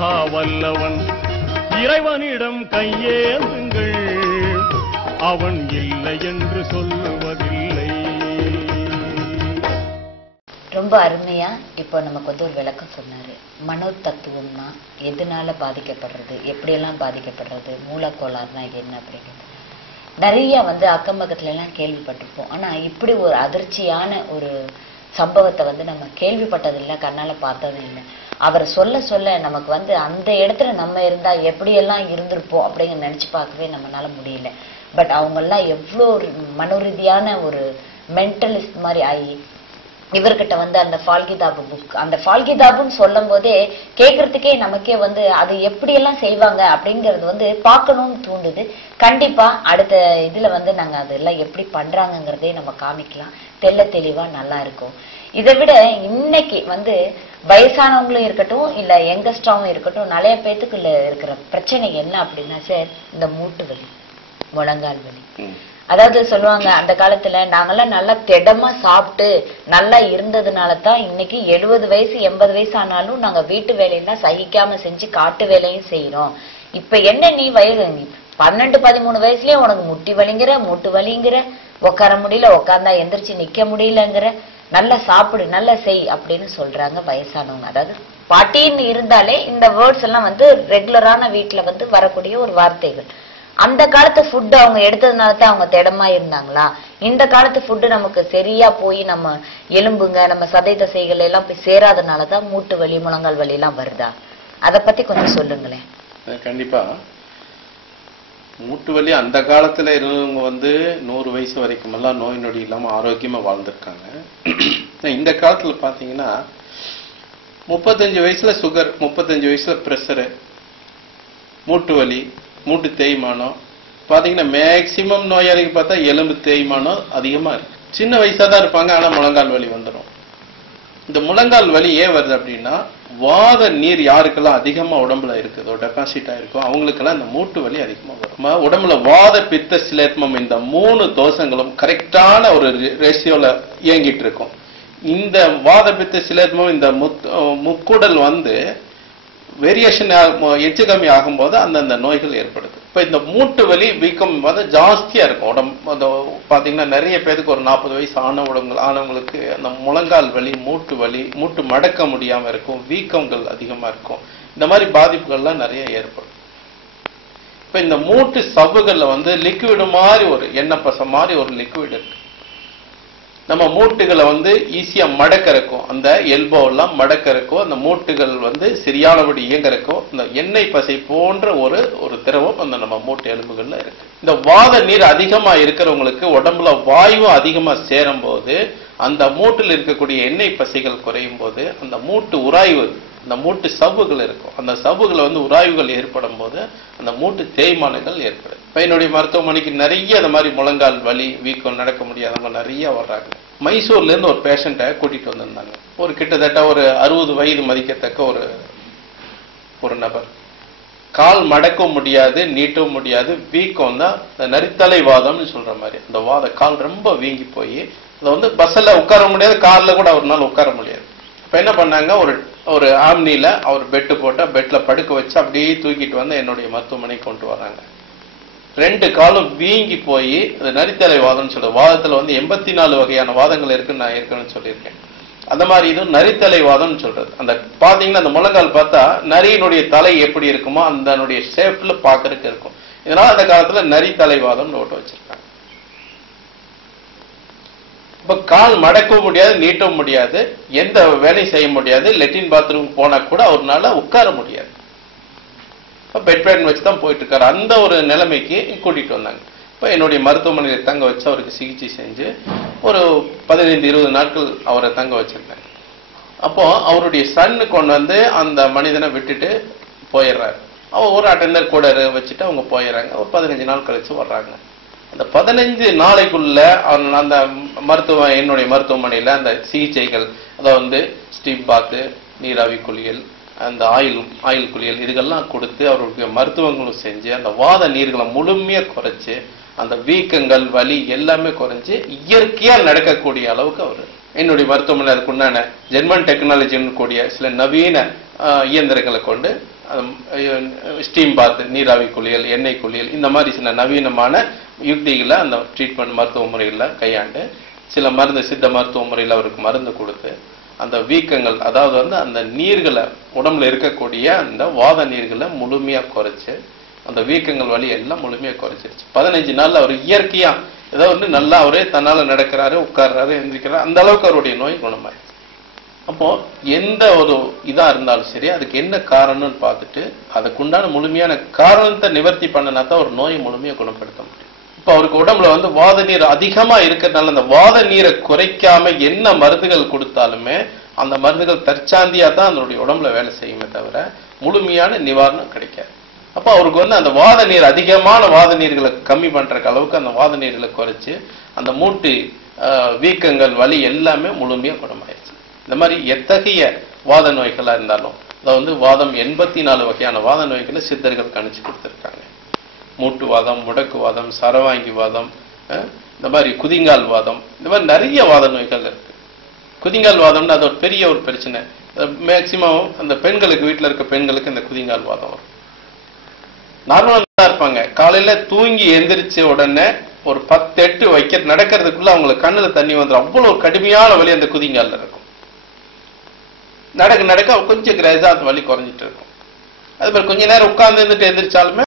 மகா வல்லவன். இறைவனிடம் கையேந்துங்கள், அவன் இல்லை என்று சொல்லுவதில்லை. ரொம்ப அருமையா இப்போ நமக்கு ஒரு விளக்கம் சொன்னாரு. மனோ தத்துவம்னா எதனால பாதிக்கப்படுறது, எப்படியெல்லாம் பாதிக்கப்படுறது, மூலக்கோளாறுனா என்ன அப்படிங்கிறது நிறைய அக்கம் பக்கத்துல எல்லாம் கேள்விப்பட்டிருப்போம். ஆனா இப்படி ஒரு அதிர்ச்சியான ஒரு சம்பவத்தை நம்ம கேள்விப்பட்டதில்லை, கண்ணால பார்த்ததும் இல்லை. அவர் சொல்ல சொல்ல நமக்கு அந்த இடத்துல நம்ம இருந்தா எப்படியெல்லாம் இருந்திருப்போம் அப்படிங்கிற நினைச்சு பார்க்கவே நம்மளால முடியல. பட் அவங்கெல்லாம் எவ்வளோ ஒரு மனோரீதியான ஒரு மென்டலிஸ்ட் மாதிரி ஆகி இவர்கிட்ட அந்த ஃபால்கிதாபு புக், அந்த ஃபால்கிதாபுன்னு சொல்லும் போதே கேட்கறதுக்கே நமக்கே அது எப்படியெல்லாம் செய்வாங்க அப்படிங்கிறது பார்க்கணும்னு தூண்டுது. கண்டிப்பா அடுத்த இதுல நாங்க அதெல்லாம் எப்படி பண்றாங்கிறதே நம்ம காமிக்கலாம். தெளிவா நல்லா இருக்கும். இதை விட இன்னைக்கு வயசானவங்களும் இருக்கட்டும் இல்ல யங்கஸ்டாவும் இருக்கட்டும், நிறைய பேத்துக்குள்ள இருக்கிற பிரச்சனை என்ன அப்படின்னா சார், இந்த மூட்டு வலி, முழங்கால் வலி. அதாவது சொல்லுவாங்க, அந்த காலத்துல நாங்கெல்லாம் நல்லா திடமா சாப்பிட்டு நல்லா இருந்ததுனால தான் இன்னைக்கு 70 வயசு 80 வயசு ஆனாலும் நாங்க வீட்டு வேலையெல்லாம் சகிக்காம செஞ்சு காட்டு வேலையும் செய்யறோம். இப்ப என்ன நீ 12-13 வயசுலயே உனக்கு முட்டி வலிங்கிற, மூட்டு வலிங்கிற, உட்கார முடியல, உட்கார்ந்தா எந்திரிச்சு நிக்க முடியலங்கிற, நல்லா சாப்பிடு, நல்லா செய் அப்படின்னு சொல்றாங்க வயசானவங்க. அதாவது பாட்டின்னு இருந்தாலே இந்த வேர்ட்ஸ் எல்லாம் ரெகுலரான வீட்டுல வரக்கூடிய ஒரு வார்த்தைகள். அந்த காலத்து ஃபுட்டு அவங்க எடுத்ததுனால தான் அவங்க திடமா இருந்தாங்களா? இந்த காலத்து ஃபுட்டு நமக்கு சரியா போய் நம்ம எலும்புங்க, நம்ம சதை தசைகள் எல்லாம் போய் சேராதனாலதான் மூட்டு வலி, முழங்கால் வலி எல்லாம் வருதா? அதை பத்தி கொஞ்சம் சொல்லுங்களேன். கண்டிப்பா. மூட்டு வலி அந்த காலத்துல இருந்தவங்க 100 வயசு வரைக்கும் எல்லாம் நோய் நொடி இல்லாம ஆரோக்கியமா வாழ்ந்திருக்காங்க. இந்த காலத்துல பாத்தீங்கன்னா 35 வயசுல சுகர், 35 வயசுல பிரஷரு, மூட்டு வலி, மூட்டு தேய்மானம். பாத்தீங்கன்னா மேக்சிமம் நோயாளிக்கு பார்த்தா எலும்பு தேய்மானம் அதிகமா இருக்கு. சின்ன வயசா தான் இருப்பாங்க, ஆனா முழங்கால் வலி வந்துடும். இந்த முழங்கால் வலி ஏன் வருது அப்படின்னா, வாத நீர் யாருக்கெல்லாம் அதிகமா உடம்புல இருக்குதோ, டெபாசிட் ஆயிருக்கும், அவங்களுக்கெல்லாம் இந்த மூட்டு வலி அதிகமா வரும். உடம்புல வாத பித்த சிலேத்மம் இந்த 3 தோஷங்களும் கரெக்டான ஒரு ரேஷியோல இயங்கிட்டு இருக்கும். இந்த வாத பித்த சிலேத்மம் இந்த முக்குடல் வேரியேஷன் எச்சு கம்மி ஆகும்போது அந்தந்த நோய்கள் ஏற்படுது. இப்ப இந்த மூட்டு வலி வீக்கம் ஜாஸ்தியா இருக்கும். உடம்பு பாத்தீங்கன்னா நிறைய பேருக்கு ஒரு 40 வயசு ஆனவங்களுக்கு அந்த முழங்கால் வலி, மூட்டு வலி, மூட்டு மடக்க முடியாம இருக்கும், வீக்கங்கள் அதிகமா இருக்கும். இந்த மாதிரி பாதிப்புகள்லாம் நிறைய ஏற்படும். இப்ப இந்த மூட்டு சவ்வுகள்ல லிக்விடு மாதிரி ஒரு எண்ணெய் பசை மாதிரி ஒரு லிக்விட் இருக்கு. நம்ம மூட்டுகளை ஈஸியா மடக்கிறக்கும், அந்த எல்போ எல்லாம் மடக்கிறக்கும், அந்த மூட்டுகள் சரியானபடி இயங்குறக்கும் இந்த எண்ணெய் பசை போன்ற ஒரு திரவம் நம்ம மூட்டு எலும்புகள்ல இருக்கு. இந்த வாத நீர் அதிகமா இருக்கிறவங்களுக்கு உடம்புல வாயு அதிகமா சேரும் போது அந்த மூட்டில் இருக்கக்கூடிய எண்ணெய் பசைகள் குறையும் போது அந்த மூட்டு உராய்வு, அந்த மூட்டு சவ்வுகள் இருக்கும், அந்த சவ்வுகளை உராய்வுகள் ஏற்படும் போது அந்த மூட்டு தேய்மானங்கள் ஏற்படும். என்னுடைய மருத்துவமனைக்கு நிறைய அந்த மாதிரி முழங்கால் வலி, வீக்கம், நடக்க முடியாதவங்க நிறைய வர்றாங்க. மைசூர்ல இருந்து ஒரு பேஷண்ட்டை கூட்டிட்டு வந்திருந்தாங்க. ஒரு கிட்டத்தட்ட ஒரு 60 வயது மதிக்கத்தக்க ஒரு நபர். கால் மடக்கவும் முடியாது, நீட்டவும் முடியாது, வீக்கம் தான், நரித்தலை வாதம்னு சொல்ற மாதிரி. அந்த கால் ரொம்ப வீங்கி போய் அதை பஸ்ல உட்கார முடியாது, கார்ல கூட ஒரு நாள் உட்கார முடியாது. இப்ப என்ன பண்ணாங்க, ஒரு ஆம்னில அவர் பெட்டு போட்டா பெட்ல படுக்க வச்சு அப்படியே தூக்கிட்டு என்னுடைய மருத்துவமனைக்கு கொண்டு வராங்க. 2 காலும் வீங்கி போய் நரித்தலை வாதம்னு சொல்ற வாதத்துல 84 வகையான வாதங்கள் இருக்குன்னு நான் ஏற்கனவே சொல்லியிருக்கேன். அந்த மாதிரி இதுவும் நரித்தலை வாதம்னு சொல்றது. அந்த பாத்தீங்கன்னா அந்த முழங்கால் பார்த்தா நரியினுடைய தலை எப்படி இருக்குமோ அந்த ஷேப்ல பாக்குறதுக்கு இருக்கும். இதனால அந்த காலத்துல நரித்தலை வாதம்னு ஓட்ட வச்சிருக்காங்க. இப்ப கால் மடக்கவும் முடியாது, நீட்டவும் முடியாது, எந்த வேலையும் செய்ய முடியாது, லெட்டின் பாத்ரூம் போனா கூட அவரால் உட்கார முடியாது. பெட் பேன் வச்சுதான் போயிட்டு இருக்காரு. அந்த ஒரு நிலைமைக்கு கூட்டிட்டு வந்தாங்க. இப்ப என்னுடைய மருத்துவமனையில் தங்க வச்சு அவருக்கு சிகிச்சை செஞ்சு ஒரு 15-20 நாட்கள் அவரை தங்க வச்சிருந்தாங்க. அப்போ அவருடைய சன்னு கொண்டு அந்த மனிதனை விட்டுட்டு போயிடுறாரு. அவர் ஒரு அட்டெண்டர் கூட வச்சுட்டு அவங்க போயிடுறாங்க. ஒரு 15 நாள் கழிச்சு வர்றாங்க. அந்த 15 நாளைக்குள்ள அந்த என்னுடைய மருத்துவமனையில அந்த சிகிச்சைகள், அதை ஸ்டீம் பாத்து, நீராவி குளியல், அந்த ஆயில் குளியல் இதெல்லாம் கொடுத்து அவருக்கு மருத்துவங்களும் செஞ்சு அந்த வாத நீர்களை முழுமையா குறைச்சு அந்த வீக்கங்கள், வலி எல்லாமே குறைஞ்சு இயற்கையா நடக்கக்கூடிய அளவுக்கு அவரு என்னுடைய மருத்துவமனை அதுக்குண்டான ஜெர்மன் டெக்னாலஜின்னு கூடிய சில நவீன இயந்திரங்களை கொண்டு ஸ்டீம் பாத், நீராவி குளியல், எண்ணெய் குளியல், இந்த மாதிரி சில நவீனமான யுக்திகளை அந்த ட்ரீட்மெண்ட் மருத்துவ முறைகளில் கையாண்டு சில மருந்து சித்த மருத்துவ முறையில் அவருக்கு மருந்து கொடுத்து அந்த வீக்கங்கள், அதாவது வந்து அந்த நீர்களை உடம்புல இருக்கக்கூடிய அந்த வாத நீர்களை முழுமையா குறைச்சு அந்த வீக்கங்கள் வலி எல்லாம் முழுமையா குறைச்சிருச்சு. 15 நாள்ல அவர் இயற்கையா ஏதோ வந்து நல்லா அவரே தன்னால நடக்கிறாரு, உட்கார்றாரு, எந்திரிக்கிறாரு, அந்த அளவுக்கு அவருடைய நோய் குணமாயிடுச்சு. அப்போ எந்த ஒரு இதா இருந்தாலும் சரி அதுக்கு என்ன காரணம்னு பார்த்துட்டு அதுக்குண்டான முழுமையான காரணத்தை நிவர்த்தி பண்ணினா தான் ஒரு நோயை முழுமையா குணப்படுத்த முடியும். இப்ப அவருக்கு உடம்புல வந்து வாத நீர் அதிகமா இருக்கிறதுனால அந்த வாத நீரை குறைக்காம என்ன மருந்துகள் கொடுத்தாலுமே அந்த மருந்துகள் தற்சாந்தியா தான் அதனுடைய உடம்புல வேலை செய்யுமே தவிர முழுமையான நிவாரணம் கிடைக்காது. அப்ப அவருக்கு வந்து அந்த வாத நீர், அதிகமான வாத நீர்களை கம்மி பண்றதுக்கு அளவுக்கு அந்த வாத நீர்களை குறைச்சு அந்த மூட்டு வீக்கங்கள் வலி எல்லாமே முழுமையா குணமாயிருச்சு. இந்த மாதிரி எத்தகைய வாத நோய்களா இருந்தாலும், அதை வந்து வாதம் 84 வகையான வாத நோய்களை சித்தர்கள் கணிச்சு கொடுத்திருக்காங்க. மூட்டு வாதம், முடக்கு வாதம், சரவாங்கி வாதம், இந்த மாதிரி குதிங்கால் வாதம், இந்த மாதிரி நிறைய வாத நோய்கள் இருக்கு. குதிங்கால் வாதம்னு அது ஒரு பெரிய ஒரு பிரச்சனை. மேக்சிமம் அந்த பெண்களுக்கு, வீட்டில் இருக்க பெண்களுக்கு இந்த குதிங்கால் வாதம் வரும். நார்மலா தான் இருப்பாங்க, காலையில தூங்கி எந்திரிச்ச உடனே ஒரு 10 எட்டு நடக்கிறதுக்குள்ள அவங்களுக்கு கண்ணுல தண்ணி வந்துடும். அவ்வளவு ஒரு கடுமையான வலி அந்த குதிங்கால்ல இருக்கும். நடக்க நடக்க கொஞ்சம் கிரேஸா அந்த வலி குறைஞ்சிட்டு இருக்கும். அது மாதிரி கொஞ்ச நேரம் உட்கார்ந்து இருந்துட்டு எந்திரிச்சாலுமே